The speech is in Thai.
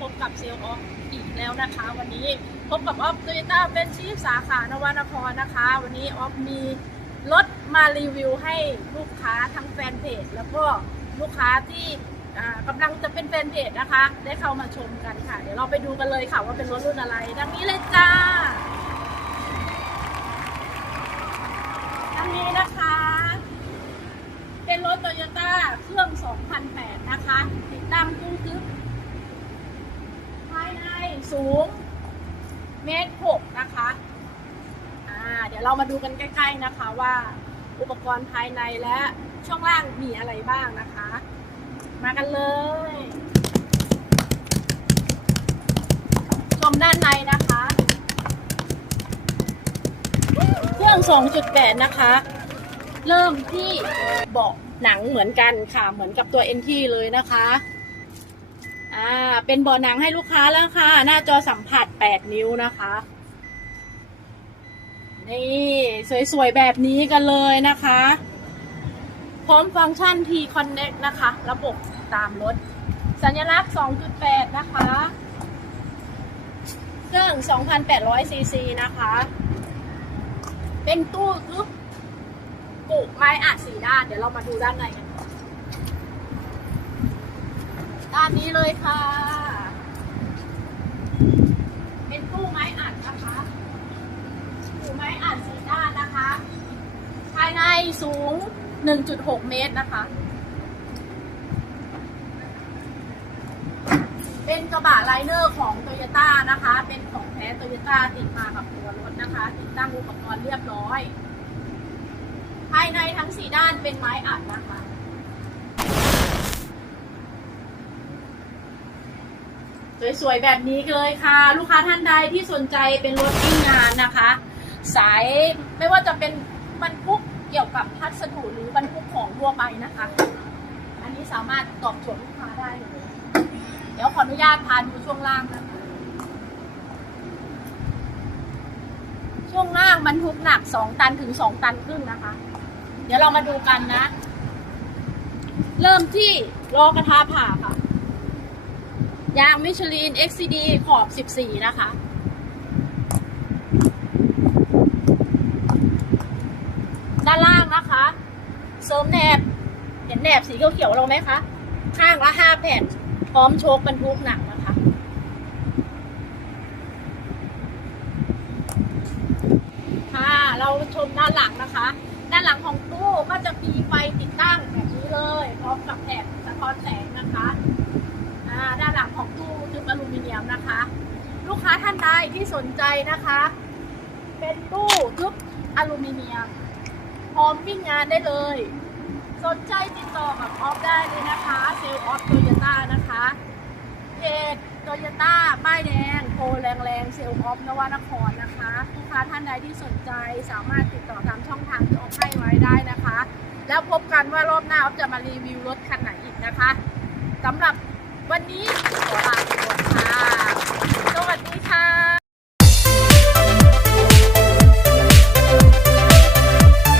พบกับเซลล์ออฟอีกแล้วนะคะ วันนี้พบกับออฟโตโยต้าเป็นชีฟสาขานวนครนะคะ วันนี้ออฟมีรถมารีวิวให้ลูกค้าทั้งแฟนเพจแล้วก็ลูกค้าที่กำลังจะเป็นแฟนเพจนะคะ ได้เข้ามาชมกันค่ะ เดี๋ยวเราไปดูกันเลยค่ะว่าเป็นรถรุ่นอะไร ดังนี้เลยจ้าดังนี้นะคะ เป็นรถโตโยต้าเครื่อง 2008 นะคะ ติดตั้งตู้ทึบ สูงเมตรหกนะคะอ่าเดี๋ยวเรามาดูกันใกล้ ๆนะคะว่าอุปกรณ์ภายในและช่วงล่างมีอะไรบ้างนะคะ มากันเลยชมด้านในนะคะ เครื่อง 2.8 นะคะ เริ่มที่เบาะหนังเหมือนกันค่ะ เหมือนกับตัว NT เลยนะคะ อ่า เป็นเบาะหนังให้ลูกค้าแล้วค่ะ หน้าจอสัมผัส 8 นิ้วนะคะ นี่ สวยๆ แบบนี้กันเลยนะคะ พร้อมฟังก์ชัน T Connect นะคะ ระบบตามรถ สัญลักษณ์ 2.8 นะคะ เครื่อง 2,800ซีซีนะคะ เป็นตู้ทึบปลูกไม้อัดสีด้าน เดี๋ยวเรามาดูด้านในกัน ด้านนี้เลยค่ะ เป็นตู้ไม้อัดนะคะตู้ไม้อัดสีด้านนะคะ ภายในสูง 1.6 เมตรนะคะ เป็นกระบะไลเนอร์ของโตโยต้านะคะ เป็นของแท้โตโยต้าติดมากับตัวรถนะคะ ติดตั้งอุปกรณ์เรียบร้อย ภายในทั้งสี่ด้านเป็นไม้อัดนะคะ สวยๆแบบนี้เลยค่ะ ลูกค้าท่านใดที่สนใจเป็นรถวิ่งงานนะคะ สายไม่ว่าจะเป็นบรรทุกเกี่ยวกับพัสดุหรือบรรทุกของทั่วไปนะคะ อันนี้สามารถตอบโจทย์ลูกค้าได้เลย เดี๋ยวขออนุญาตพาดูช่วงล่างนะคะช่วงล่างบรรทุกหนัก2ตันถึง2ตันครึ่งนะคะ เดี๋ยวเรามาดูกันนะ เริ่มที่ล้อกระทะผ่าค่ะ ยางมิชลิน XCD ขอบ 14 นะคะ ด้านล่างนะคะ เสริมแหนบ เห็นแหนบสีเขียวๆเราไหมคะ ข้างละ5แผ่น พร้อมโชคบรรทุกหนักนะคะ ค่ะ เราชมด้านหลังนะคะ ด้านหลังของตู้ก็จะมีไฟติดตั้งแบบนี้เลย พร้อมกับแถบสะท้อนแสงนะคะ ด้านหลังของตู้ทึบอลูมิเนียมนะคะ ลูกค้าท่านใดที่สนใจนะคะ เป็นตู้ทึบอลูมิเนียม พร้อมวิ่งงานได้เลย สนใจติดต่อกับออฟได้เลยนะคะเซลล์ออฟโตโยต้านะคะเพจโตโยต้าป้ายแดงโทรแรงแรงเซลล์ออฟนวนครนะคะลูกค้าท่านใดที่สนใจสามารถติดต่อตามช่องทางที่ออฟให้ไว้ได้นะคะ แล้วพบกันว่ารอบหน้าออฟจะมารีวิวรถคันไหนอีกนะคะสำหรับ วันนี้ขอลาไปก่อนค่ะ